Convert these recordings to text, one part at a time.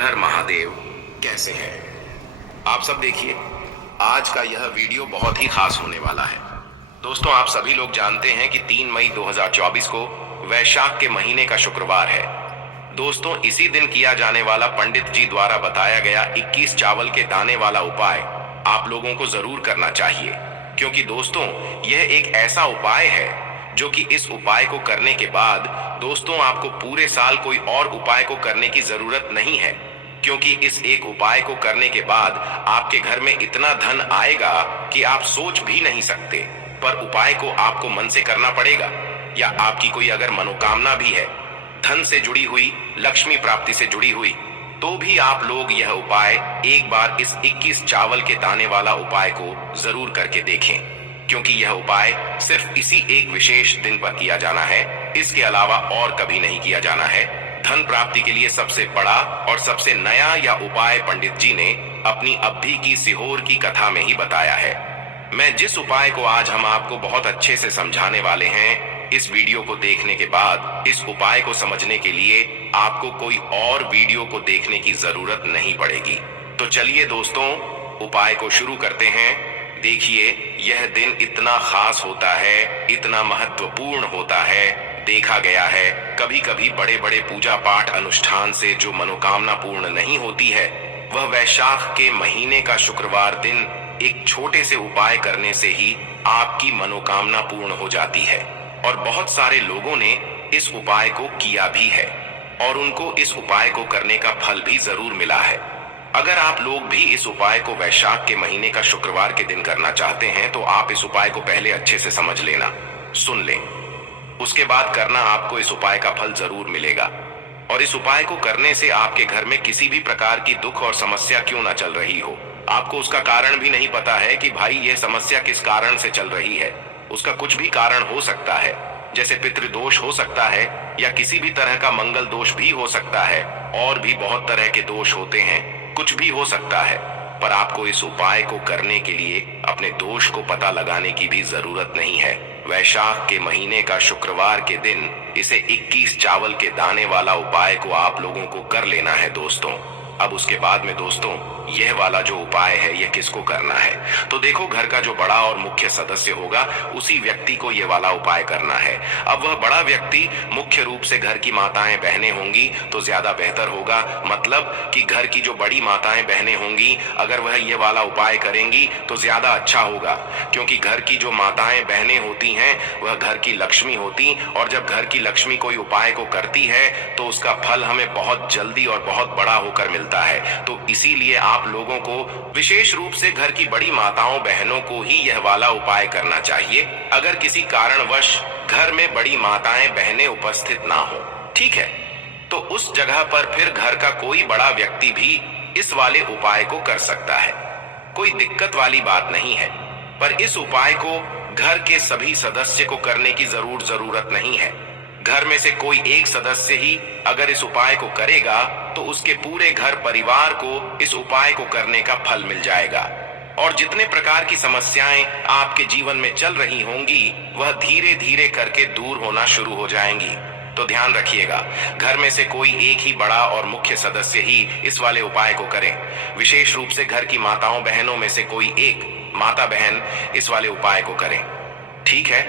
हर हर महादेव। कैसे हैं आप सब? देखिए, आज का यह वीडियो बहुत ही खास होने वाला है। दोस्तों, आप सभी लोग जानते हैं कि 3 मई 2024 को वैशाख के महीने का शुक्रवार है। दोस्तों, इसी दिन किया जाने वाला पंडित जी द्वारा बताया गया 21 चावल के दाने वाला उपाय आप लोगों को जरूर करना चाहिए, क्योंकि दोस्तों यह एक ऐसा उपाय है जो कि इस उपाय को करने के बाद दोस्तों आपको पूरे साल कोई और उपाय को करने की जरूरत नहीं है, क्योंकि इस एक उपाय को करने के बाद आपके घर में इतना धन आएगा कि आप सोच भी नहीं सकते। पर उपाय को आपको मन से करना पड़ेगा, या आपकी कोई अगर मनोकामना भी है, धन से जुड़ी हुई, लक्ष्मी प्राप्ति से जुड़ी हुई, तो भी आप लोग यह उपाय एक बार इस 21 चावल के दाने वाला उपाय को जरूर करके देखें, क्योंकि यह उपाय सिर्फ इसी एक विशेष दिन पर किया जाना है, इसके अलावा और कभी नहीं किया जाना है। धन प्राप्ति के लिए सबसे बड़ा और सबसे नया यह उपाय पंडित जी ने अपनी अभी की सीहोर की कथा में ही बताया है। मैं जिस उपाय को आज हम आपको बहुत अच्छे से समझाने वाले हैं, इस वीडियो को देखने के बाद इस उपाय को समझने के लिए आपको कोई और वीडियो को देखने की जरूरत नहीं पड़ेगी। तो चलिए दोस्तों, उपाय को शुरू करते हैं। देखिए, यह दिन इतना खास होता है, इतना महत्वपूर्ण होता है। देखा गया है कभी कभी बड़े बड़े पूजा पाठ अनुष्ठान से जो मनोकामना पूर्ण नहीं होती है, वह वैशाख के महीने का शुक्रवार दिन एक छोटे से उपाय करने से ही आपकी मनोकामना पूर्ण हो जाती है। और बहुत सारे लोगों ने इस उपाय को किया भी है और उनको इस उपाय को करने का फल भी जरूर मिला है। अगर आप लोग भी इस उपाय को वैशाख के महीने का शुक्रवार के दिन करना चाहते हैं, तो आप इस उपाय को पहले अच्छे से समझ लेना, सुन लें, उसके बाद करना। आपको इस उपाय का फल जरूर मिलेगा। और इस उपाय को करने से आपके घर में किसी भी प्रकार की दुख और समस्या क्यों ना चल रही हो, आपको उसका कारण भी नहीं पता है कि भाई यह समस्या किस कारण से चल रही है, उसका कुछ भी कारण हो सकता है, जैसे पितृदोष हो सकता है या किसी भी तरह का मंगल दोष भी हो सकता है, और भी बहुत तरह के दोष होते हैं, कुछ भी हो सकता है। पर आपको इस उपाय को करने के लिए अपने दोष को पता लगाने की भी जरूरत नहीं है। वैशाख के महीने का शुक्रवार के दिन इसे 21 चावल के दाने वाला उपाय को आप लोगों को कर लेना है दोस्तों। अब उसके बाद में दोस्तों, यह वाला जो उपाय है यह किसको करना है, तो देखो, घर का जो बड़ा और मुख्य सदस्य होगा उसी व्यक्ति को यह वाला उपाय करना है। अब वह बड़ा व्यक्ति मुख्य रूप से घर की माताएं बहनें होंगी तो ज्यादा बेहतर होगा, मतलब कि घर की जो बड़ी माताएं बहनें होंगी, अगर वह यह वाला उपाय करेंगी तो ज्यादा अच्छा होगा, क्योंकि घर की जो माताएं बहनें होती हैं वह घर की लक्ष्मी होती, और जब घर की लक्ष्मी कोई उपाय को करती है तो उसका फल हमें बहुत जल्दी और बहुत बड़ा होकर मिलता है। तो इसीलिए आप लोगों को विशेष रूप से घर की बड़ी माताओं बहनों को ही यह वाला उपाय करना चाहिए। अगर किसी कारणवश घर में बड़ी माताएं बहनें उपस्थित ना हो, ठीक है, तो उस जगह पर फिर घर का कोई बड़ा व्यक्ति भी इस वाले उपाय को कर सकता है, कोई दिक्कत वाली बात नहीं है। पर इस उपाय को घर के सभी सदस्य को करने की जरूरत नहीं है। घर में से कोई एक सदस्य ही अगर इस उपाय को करेगा तो उसके पूरे घर परिवार को इस उपाय को करने का फल मिल जाएगा, और जितने प्रकार की समस्याएं आपके जीवन में चल रही होंगी वह धीरे धीरे करके दूर होना शुरू हो जाएंगी। तो ध्यान रखिएगा, घर में से कोई एक ही बड़ा और मुख्य सदस्य ही इस वाले उपाय को करें। विशेष रूप से घर की माताओं बहनों में से कोई एक माता बहन इस वाले उपाय को करें, ठीक है।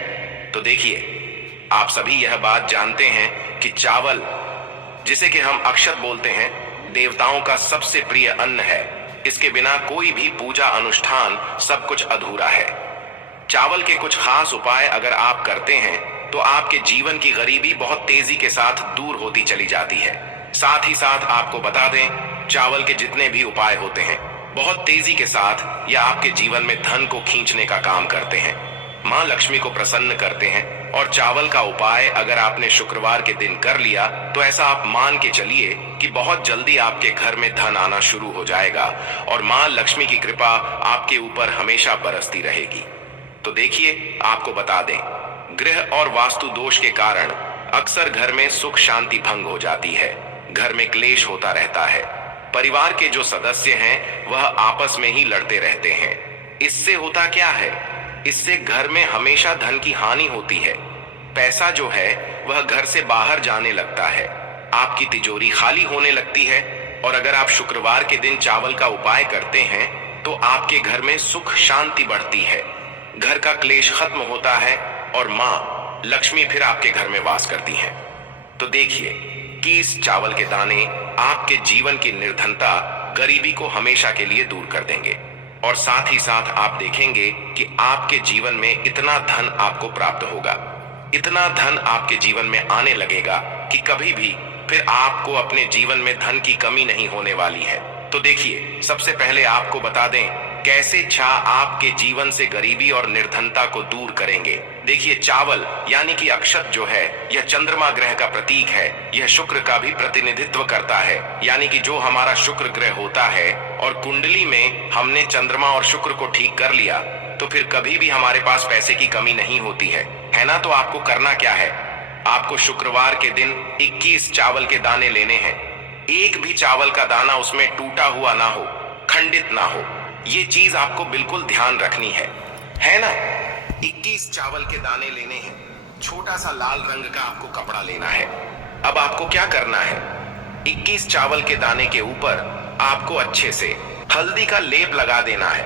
तो देखिए, आप सभी यह बात जानते हैं कि चावल, जिसे कि हम अक्षत बोलते हैं, देवताओं का सबसे प्रिय अन्न है। इसके बिना कोई भी पूजा अनुष्ठान सब कुछ अधूरा है। चावल के कुछ खास उपाय अगर आप करते हैं तो आपके जीवन की गरीबी बहुत तेजी के साथ दूर होती चली जाती है। साथ ही साथ आपको बता दें, चावल के जितने भी उपाय होते हैं बहुत तेजी के साथ यह आपके जीवन में धन को खींचने का काम करते हैं, माँ लक्ष्मी को प्रसन्न करते हैं। और चावल का उपाय अगर आपने शुक्रवार के दिन कर लिया तो ऐसा आप मान के चलिए कि बहुत जल्दी आपके घर में धन आना शुरू हो जाएगा और माँ लक्ष्मी की कृपा आपके ऊपर हमेशा बरसती रहेगी। तो देखिए, आपको बता दें, गृह और वास्तु दोष के कारण अक्सर घर में सुख शांति भंग हो जाती है, घर में क्लेश होता रहता है, परिवार के जो सदस्य हैं वह आपस में ही लड़ते रहते हैं। इससे होता क्या है, इससे घर में हमेशा धन की हानि होती है। पैसा जो है वह घर से बाहर जाने लगता है, आपकी तिजोरी खाली होने लगती है, और अगर आप शुक्रवार के दिन चावल का उपाय करते हैं तो आपके घर में सुख शांति बढ़ती है, घर का क्लेश खत्म होता है और माँ लक्ष्मी फिर आपके घर में वास करती हैं। तो देखिए कि इस चावल के दाने आपके जीवन की निर्धनता, गरीबी को हमेशा के लिए दूर कर देंगे और साथ ही साथ आप देखेंगे कि आपके जीवन में इतना धन आपको प्राप्त होगा, इतना धन आपके जीवन में आने लगेगा कि कभी भी फिर आपको अपने जीवन में धन की कमी नहीं होने वाली है। तो देखिए, सबसे पहले आपको बता दें कैसे चाह आपके जीवन से गरीबी और निर्धनता को दूर करेंगे। देखिए, चावल यानी कि अक्षत जो है, यह चंद्रमा ग्रह का प्रतीक है। यह शुक्र का भी प्रतिनिधित्व करता है, यानी कि जो हमारा शुक्र ग्रह होता है और कुंडली में हमने चंद्रमा और शुक्र को ठीक कर लिया तो फिर कभी भी हमारे पास पैसे की कमी नहीं होती है ना। तो आपको करना क्या है, आपको शुक्रवार के दिन 21 चावल के दाने लेने हैं। एक भी चावल का दाना उसमें टूटा हुआ ना हो, खंडित ना हो, ये चीज आपको बिल्कुल ध्यान रखनी है ना। 21 चावल के दाने लेने हैं। छोटा सा लाल रंग का आपको कपड़ा लेना है। अब आपको क्या करना है, 21 चावल के दाने के ऊपर आपको अच्छे से हल्दी का लेप लगा देना है।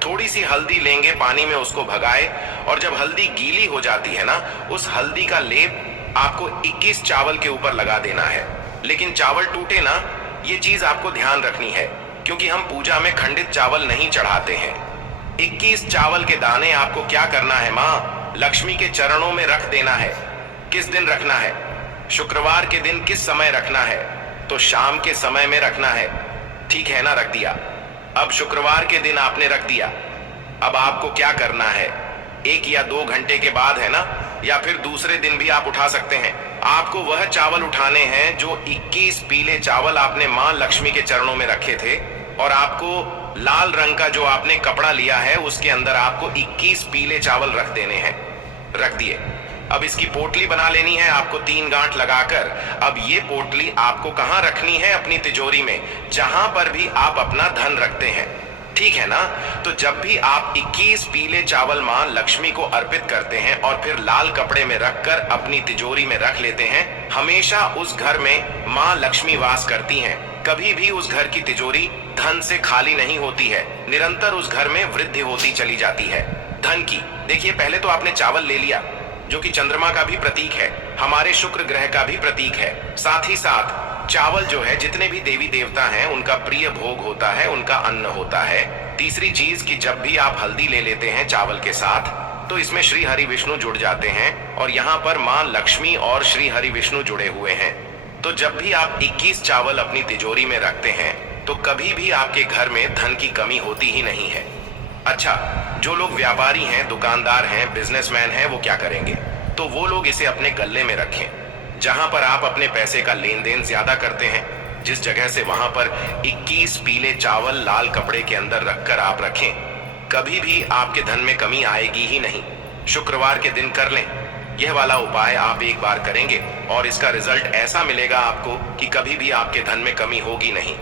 थोड़ी सी हल्दी लेंगे, पानी में उसको भगाए और जब हल्दी गीली हो जाती है ना, उस हल्दी का लेप आपको 21 चावल के ऊपर लगा देना है। लेकिन चावल टूटे ना, ये चीज आपको ध्यान रखनी है, क्योंकि हम पूजा में खंडित चावल नहीं चढ़ाते हैं। 21 चावल के दाने आपको क्या करना है, माँ लक्ष्मी के चरणों में रख देना है। किस दिन रखना है, शुक्रवार के दिन। किस समय रखना है, तो शाम के समय में रखना है, ठीक है ना। रख दिया। अब शुक्रवार के दिन आपने रख दिया। अब आपको क्या करना है, 1 या 2 घंटे के बाद है ना, या फिर दूसरे दिन भी आप उठा सकते हैं। आपको वह चावल उठाने हैं जो 21 पीले चावल आपने मां लक्ष्मी के चरणों में रखे थे, और आपको लाल रंग का जो आपने कपड़ा लिया है उसके अंदर आपको 21 पीले चावल रख देने हैं। रख दिए। अब इसकी पोटली बना लेनी है आपको 3 गांठ लगाकर। अब ये पोटली आपको कहां रखनी है, अपनी तिजोरी में, जहां पर भी आप अपना धन रखते हैं, ठीक है ना। तो जब भी आप 21 पीले चावल मां लक्ष्मी को अर्पित करते हैं और फिर लाल कपड़े में रखकर अपनी तिजोरी में रख लेते हैं, हमेशा उस घर में मां लक्ष्मी वास करती हैं। कभी भी उस घर की तिजोरी धन से खाली नहीं होती है, निरंतर उस घर में वृद्धि होती चली जाती है धन की। देखिए, पहले तो आपने चावल ले लिया जो कि चंद्रमा का भी प्रतीक है, हमारे शुक्र ग्रह का भी प्रतीक है। साथ ही साथ चावल जो है, जितने भी देवी देवता हैं उनका प्रिय भोग होता है, उनका अन्न होता है। तीसरी चीज कि जब भी आप हल्दी ले लेते हैं चावल के साथ, तो इसमें श्री हरि विष्णु जुड़ जाते हैं और यहाँ पर माँ लक्ष्मी और श्री हरि विष्णु जुड़े हुए हैं। तो जब भी आप 21 चावल अपनी तिजोरी में रखते हैं तो कभी भी आपके घर में धन की कमी होती ही नहीं है। अच्छा, जो लोग व्यापारी हैं, दुकानदार हैं, बिजनेसमैन हैं, वो क्या करेंगे, तो वो लोग इसे अपने गल्ले में रखें। जहां पर आप अपने पैसे का लेन देन ज्यादा करते हैं, जिस जगह से, वहां पर 21 पीले चावल लाल कपड़े के अंदर रखकर आप रखें। कभी भी आपके धन में कमी आएगी ही नहीं। शुक्रवार के दिन कर लें यह वाला उपाय, आप एक बार करेंगे और इसका रिजल्ट ऐसा मिलेगा आपको कि कभी भी आपके धन में कमी होगी नहीं।